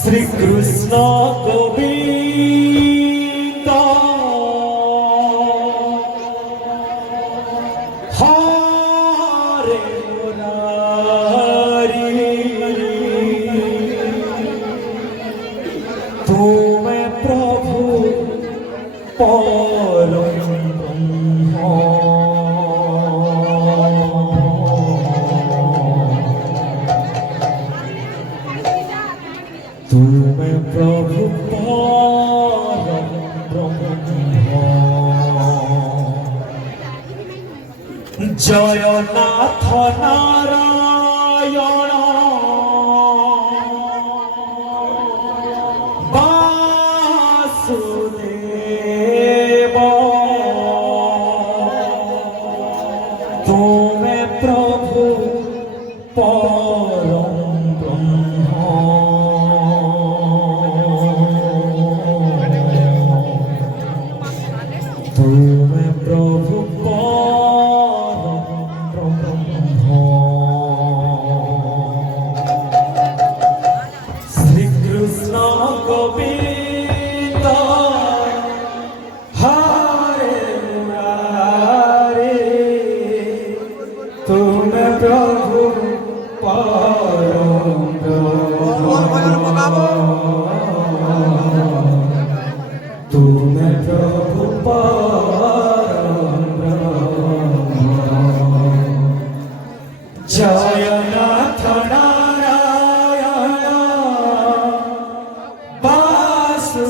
শ্রী কৃষ্ণ গোবিন্দ হরে মুরারি তুমি প্রভু পরম ব্রহ্ম তুমি প্রভু পরম ব্রহ্ম জয়নাথ নারায়ণ বাসুদেব তুমি প্রভু পরম ব্রহ্ম তুমি প্রভু পরম ব্রহ্ম শ্রীকৃষ্ণ গোবিন্দ হরে মুরারি তুমি প্রভু পরম ব্রহ্ম তুমি প্রভু পরম ব্রহ্ম জয়নাথ নারায়ণ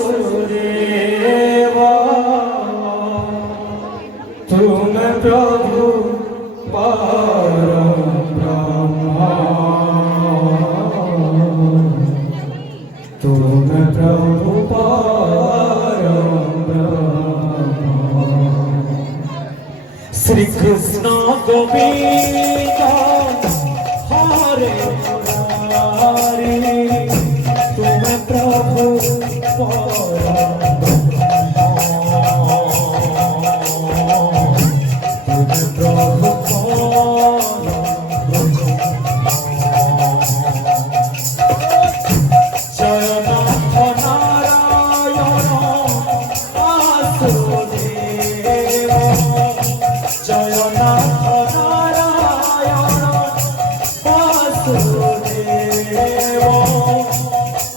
বাসুদেব তুমি প্রভু পরম ব্রহ্ম তুমি প্রভু শ্রীকৃষ্ণ গোবিন্দ হরে মুরারি তুমি প্রভু পরম তুমি প্রভু জয়নাথ নারায়ণ বাসুদেব জয়নাথ নারায়ণ বাসুদেব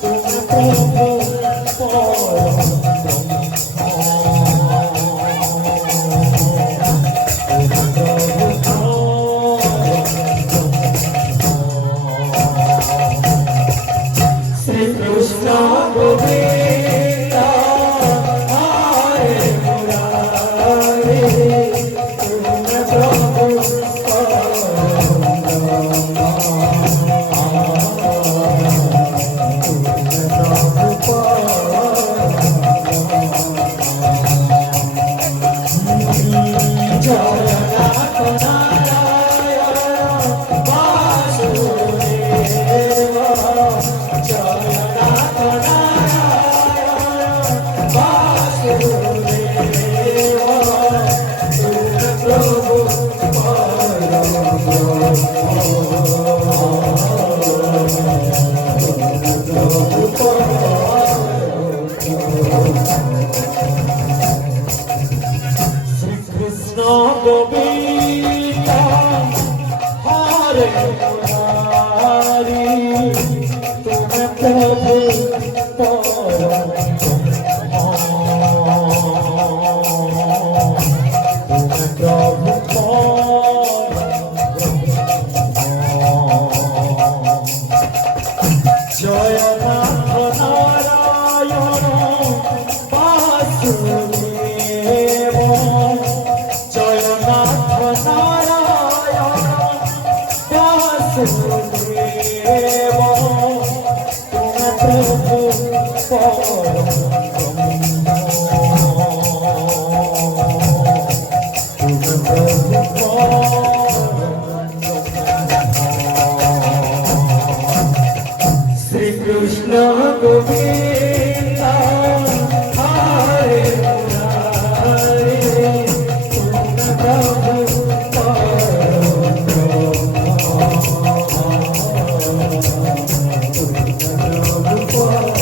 তুমি প্রভু পরম শ্রীকৃষ্ণ গোবিন্দ হরে মুরারি তুমি প্রভু জয়নাথ নারায়ণ বাসুদেব জয়নাথ নারায়ণ বাসুদেব তুমি প্রভু শ্রীকৃষ্ণ গোবিন্দ হরে মুরারি তুমি প্রভু পরম তুমি প্রভু জয়নাথ নারায়ণ বাসুদেব জয়নাথ নারায়ণ বাসুদেব তুমি প্রভু পরম তুমি প্রভু শ্রীকৃষ্ণ গোবিন্দ হরে মুরারি তুমি প্রভু পরম ব্রহ্ম তুমি প্রভু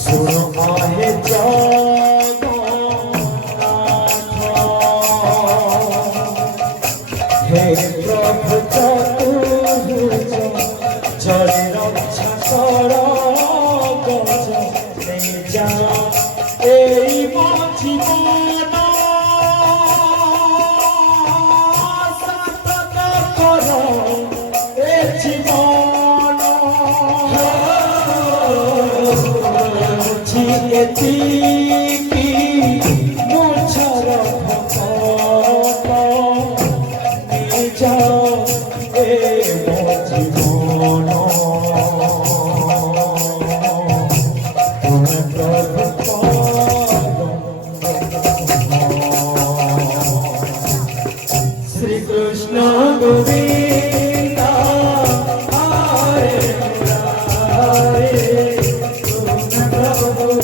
सुनो आहे हे प्रभु चतुर्भुज जड़े रक्षा कर जा এই জীবন সার্থক কর এ জীবন এটি কি মোছর নিজ এ জীবন তুমি প্রভু श्री कृष्ण गोविंद हरे हरे कृष्ण प्रभु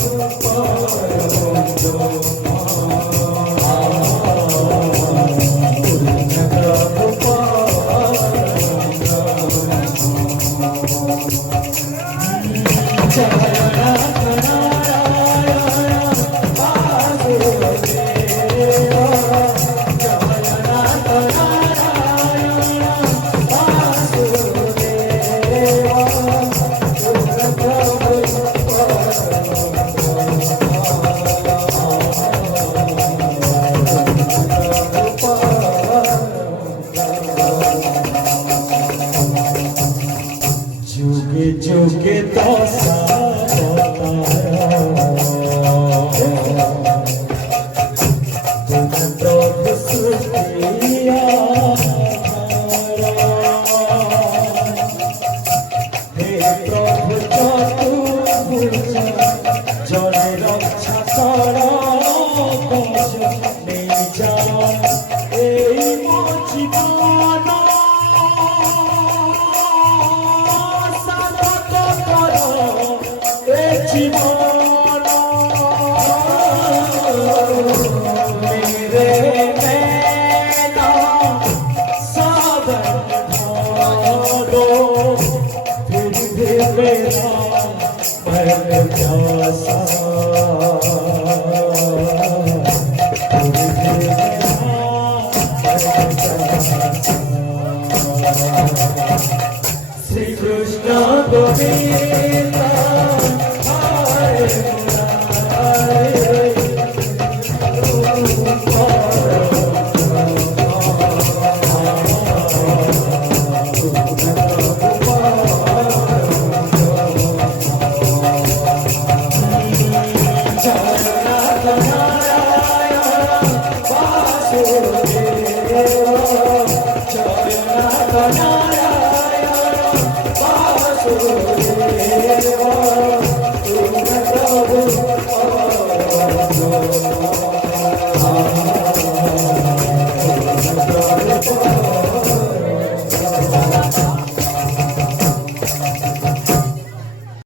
जुगे जुगे दशा प्रभु सुखिया हे प्रभु चतुर्भुज जड़े रक्षा कर निज এই জীবন জীবন मेरे मैना सावन ढालो फिर भी मेरा मन प्यासा फिर भी मेरा मन प्यासा श्री कृष्ण Govind Jaya Nara Nara Nara Vasudeva